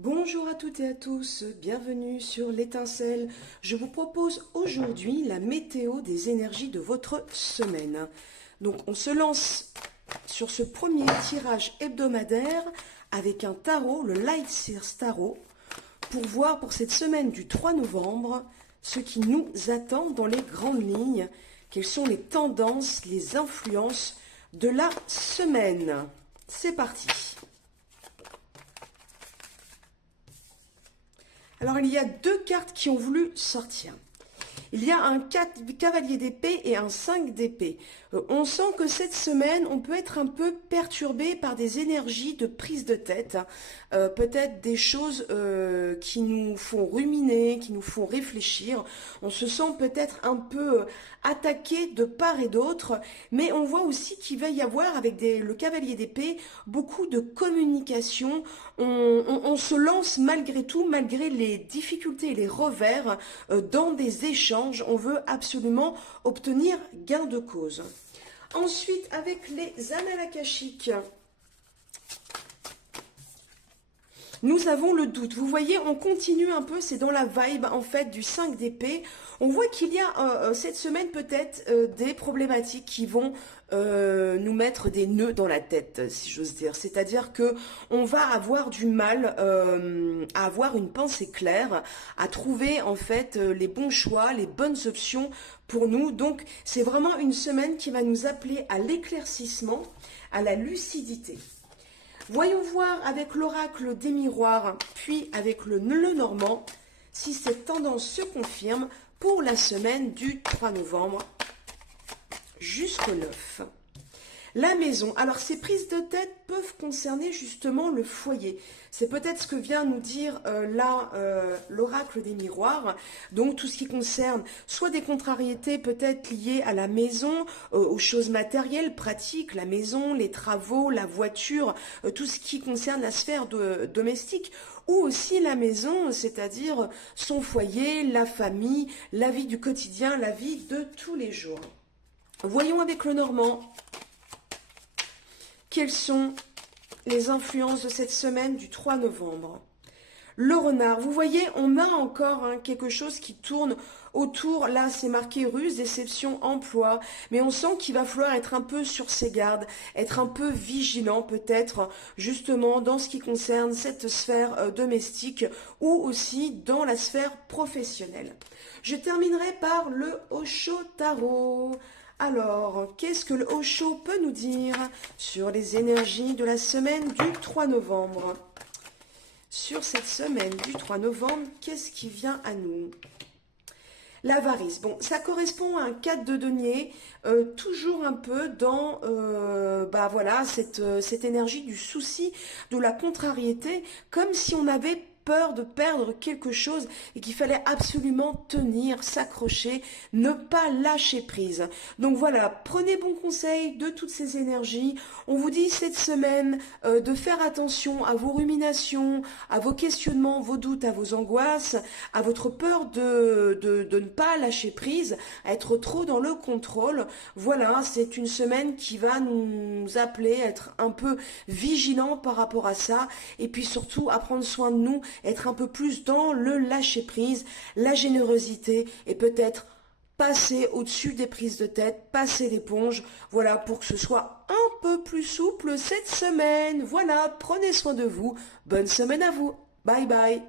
Bonjour à toutes et à tous, bienvenue sur l'étincelle. Je vous propose aujourd'hui la météo des énergies de votre semaine. Donc on se lance sur ce premier tirage hebdomadaire avec un tarot, le Light Sears Tarot, pour voir pour cette semaine du 3 novembre ce qui nous attend dans les grandes lignes, quelles sont les tendances, les influences de la semaine. C'est parti. Alors, il y a deux cartes qui ont voulu sortir. Il y a un cavalier d'épée et un 5 d'épée. On sent que cette semaine, on peut être un peu perturbé par des énergies de prise de tête. Peut-être des choses qui nous font ruminer, qui nous font réfléchir. On se sent peut-être un peu attaqué de part et d'autre. Mais on voit aussi qu'il va y avoir, avec le cavalier d'épée, beaucoup de communication. On se lance malgré tout, malgré les difficultés et les revers, dans des échanges. On veut absolument obtenir gain de cause. Ensuite, avec les annales akashiques, nous avons le doute. Vous voyez, on continue un peu, c'est dans la vibe en fait du 5 d'épée. On voit qu'il y a cette semaine peut-être des problématiques qui vont nous mettre des nœuds dans la tête, si j'ose dire. C'est-à-dire que on va avoir du mal à avoir une pensée claire, à trouver en fait les bons choix, les bonnes options pour nous. Donc c'est vraiment une semaine qui va nous appeler à l'éclaircissement, à la lucidité. Voyons voir avec l'oracle des miroirs, puis avec le Lenormand, si cette tendance se confirme pour la semaine du 3 novembre jusqu'au 9. La maison. Alors, ces prises de tête peuvent concerner justement le foyer. C'est peut-être ce que vient nous dire l'oracle des miroirs. Donc, tout ce qui concerne soit des contrariétés peut-être liées à la maison, aux choses matérielles, pratiques, la maison, les travaux, la voiture, tout ce qui concerne la sphère domestique, ou aussi la maison, c'est-à-dire son foyer, la famille, la vie du quotidien, la vie de tous les jours. Voyons avec le Normand. Quelles sont les influences de cette semaine du 3 novembre? Le renard, vous voyez, on a encore quelque chose qui tourne autour. Là, c'est marqué ruse, déception, emploi. Mais on sent qu'il va falloir être un peu sur ses gardes, être un peu vigilant peut-être, justement, dans ce qui concerne cette sphère domestique ou aussi dans la sphère professionnelle. Je terminerai par le Osho Tarot. Alors, qu'est-ce que le Osho peut nous dire sur les énergies de la semaine du 3 novembre? Sur cette semaine du 3 novembre, qu'est-ce qui vient à nous? L'avarice. Bon, ça correspond à un 4 de denier, toujours un peu dans voilà, cette énergie du souci, de la contrariété, comme si on avait peur de perdre quelque chose et qu'il fallait absolument tenir, s'accrocher, ne pas lâcher prise. Donc voilà, prenez bon conseil de toutes ces énergies. On vous dit cette semaine de faire attention à vos ruminations, à vos questionnements, vos doutes, à vos angoisses, à votre peur de ne pas lâcher prise, à être trop dans le contrôle. Voilà, c'est une semaine qui va nous appeler à être un peu vigilants par rapport à ça et puis surtout à prendre soin de nous, être un peu plus dans le lâcher-prise, la générosité et peut-être passer au-dessus des prises de tête, passer l'éponge, voilà, pour que ce soit un peu plus souple cette semaine. Voilà, prenez soin de vous, bonne semaine à vous, bye bye.